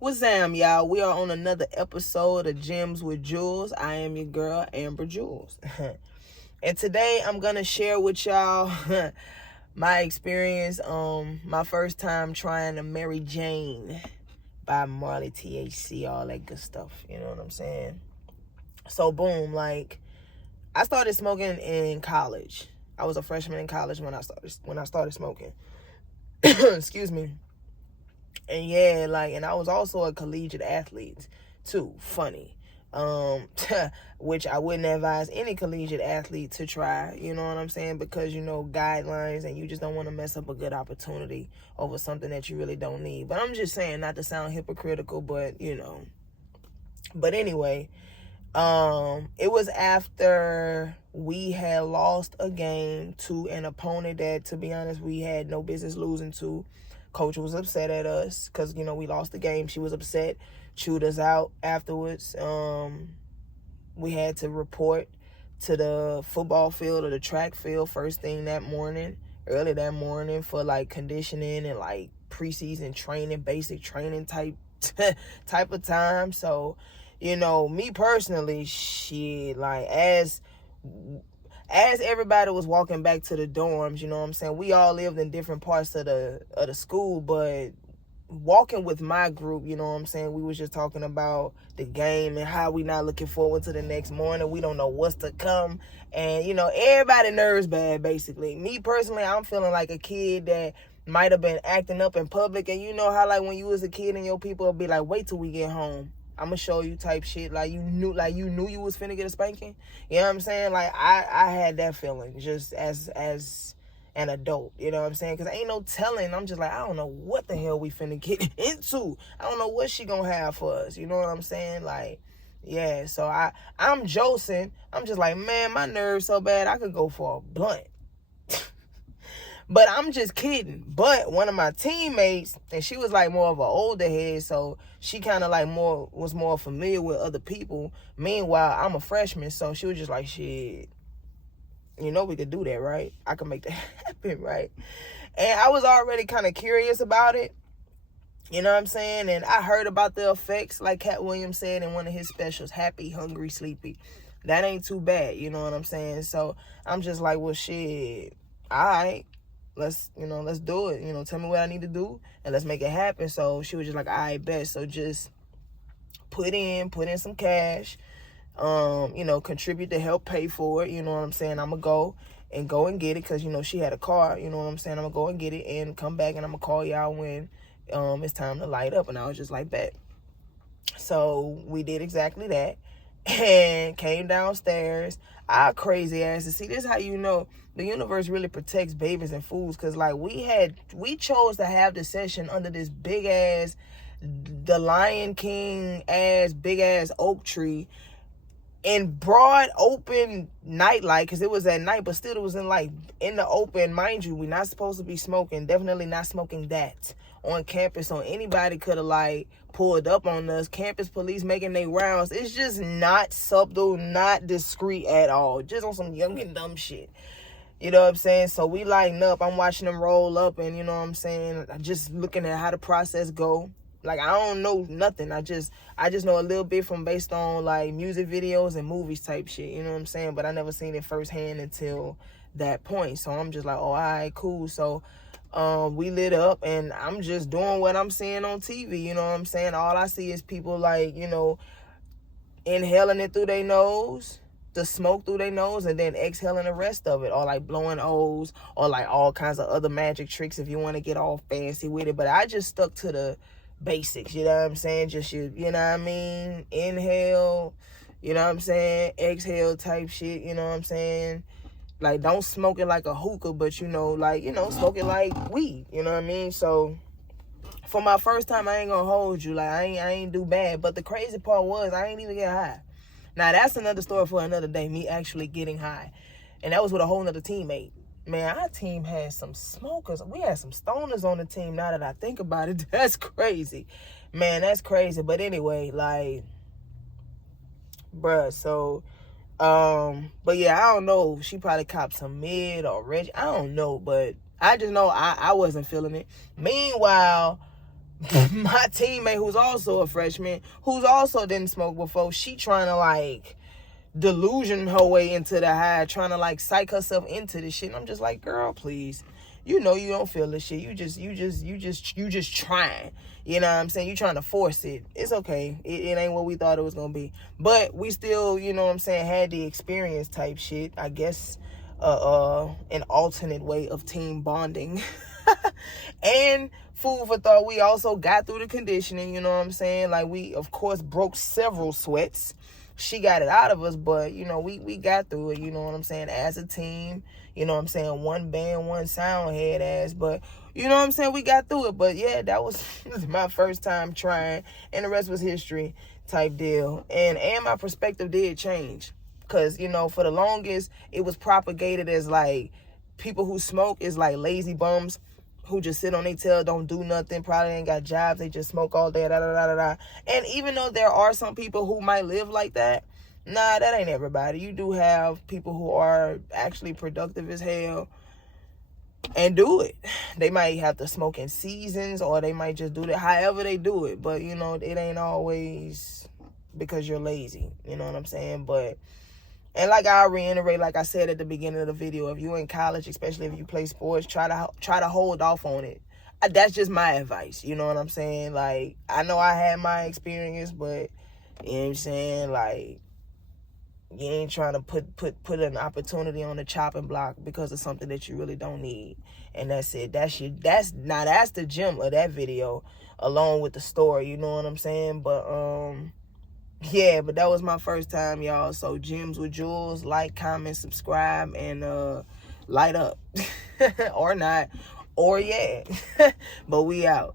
What's up, y'all? We are on another episode of Gems with Jewels. I am your girl, amber.jewelz. And today I'm going to share with y'all my experience my first time trying to Mary Jane by Marley THC, all that good stuff. You know what I'm saying? So, boom, like, I started smoking in college. I was a freshman in college when I started smoking. Excuse me. And yeah, like, and I was also a collegiate athlete too. Funny. Which I wouldn't advise any collegiate athlete to try, you know what I'm saying? Because, you know, guidelines, and you just don't want to mess up a good opportunity over something that you really don't need. But I'm just saying, not to sound hypocritical, but, you know. But anyway, it was after we had lost a game to an opponent that, to be honest, we had no business losing to. Coach was upset at us because, you know, we lost the game. She was upset, chewed us out afterwards. We had to report to the football field or the track field first thing that morning, early that morning, for like conditioning and like preseason training, basic training type of time. So, you know, me personally, shit, like as everybody was walking back to the dorms, you know what I'm saying, we all lived in different parts of the school, but walking with my group, you know what I'm saying, we was just talking about the game and how we not looking forward to the next morning. We don't know what's to come, and, you know, everybody nerves bad, basically. Me personally, I'm feeling like a kid that might have been acting up in public, and you know how, like, when you was a kid and your people would be like, wait till we get home, I'm gonna show you type shit. Like you knew you was finna get a spanking. You know what I'm saying? Like I had that feeling just as an adult. You know what I'm saying? Because ain't no telling. I'm just like, I don't know what the hell we finna get into. I don't know what she gonna have for us. You know what I'm saying? Like, yeah. So I'm Josing. I'm just like, man, my nerves so bad I could go for a blunt. But I'm just kidding. But one of my teammates, and she was like more of an older head, so she kind of like was more familiar with other people. Meanwhile, I'm a freshman, so she was just like, shit, you know we could do that, right? I could make that happen, right? And I was already kind of curious about it. You know what I'm saying? And I heard about the effects, like Cat Williams said in one of his specials, happy, hungry, sleepy. That ain't too bad, you know what I'm saying? So I'm just like, well, shit, all right. Let's do it. You know, tell me what I need to do and let's make it happen. So she was just like, all right, bet. So just put in some cash, you know, contribute to help pay for it. You know what I'm saying? I'm going to go and get it because, you know, she had a car. You know what I'm saying? I'm going to go and get it and come back and I'm going to call y'all when it's time to light up. And I was just like, bet. So we did exactly that and came downstairs. Our crazy asses. See, this is how you know the universe really protects babies and fools, because like we chose to have the session under this big ass, the Lion King ass, big ass oak tree in broad open nightlight, because it was at night, but still it was in the open. Mind you, we're not supposed to be smoking, definitely not smoking that on campus, so anybody could have like pulled up on us. Campus police making their rounds. It's just not subtle, not discreet at all, just on some young and dumb shit. You know what I'm saying? So we lighten up. I'm watching them roll up, and you know what I'm saying, just looking at how the process go. Like, I don't know nothing. I just know a little bit from based on like music videos and movies type shit. You know what I'm saying? But I never seen it firsthand until that point. So I'm just like, oh, all right, cool. So we lit up, and I'm just doing what I'm seeing on TV. You know what I'm saying? All I see is people like, you know, inhaling it through their nose, the smoke through their nose, and then exhaling the rest of it, or like blowing O's, or like all kinds of other magic tricks if you want to get all fancy with it. But I just stuck to the basics, you know what I'm saying? Just you know what I mean? Inhale, you know what I'm saying? Exhale type shit, you know what I'm saying? Like, don't smoke it like a hookah, but, you know, like, you know, smoke it like weed, you know what I mean? So for my first time, I ain't gonna hold you, like, I ain't do bad. But the crazy part was I ain't even get high. Now, that's another story for another day, me actually getting high. And that was with a whole nother teammate. Man, our team had some smokers. We had some stoners on the team, now that I think about it. That's crazy. Man, that's crazy. But anyway, like, bruh, so, but yeah, I don't know. She probably copped some mid or Reggie. I don't know, but I just know I wasn't feeling it. Meanwhile, my teammate, who's also a freshman, who's also didn't smoke before, she trying to like delusion her way into the high, trying to like psych herself into this shit. And I'm just like, girl, please. You know you don't feel this shit. You just trying. You know what I'm saying? You trying to force it. It's okay. It ain't what we thought it was gonna be. But we still, you know what I'm saying, had the experience type shit. I guess an alternate way of team bonding. And food for thought, we also got through the conditioning, you know what I'm saying? Like, we of course broke several sweats. She got it out of us, but you know, we got through it, you know what I'm saying, as a team. You know what I'm saying? One band, one sound, head ass. But you know what I'm saying? We got through it. But yeah, that was my first time trying, and the rest was history type deal. And my perspective did change. Because, you know, for the longest, it was propagated as like people who smoke is like lazy bums who just sit on their tail, don't do nothing, probably ain't got jobs, they just smoke all day, da da da da da. And even though there are some people who might live like that, nah, that ain't everybody. You do have people who are actually productive as hell and do it. They might have to smoke in seasons, or they might just do it however they do it. But, you know, it ain't always because you're lazy. You know what I'm saying? But, and like I reiterate, like I said at the beginning of the video, if you're in college, especially if you play sports, try to hold off on it. That's just my advice. You know what I'm saying? Like, I know I had my experience, but, you know what I'm saying? Like, you ain't trying to put an opportunity on the chopping block because of something that you really don't need. And that's it. That's the gem of that video, along with the story. You know what I'm saying? But yeah, but that was my first time, y'all. So Gems with Jewels, like, comment, subscribe, and light up. Or not. Or yeah. But we out.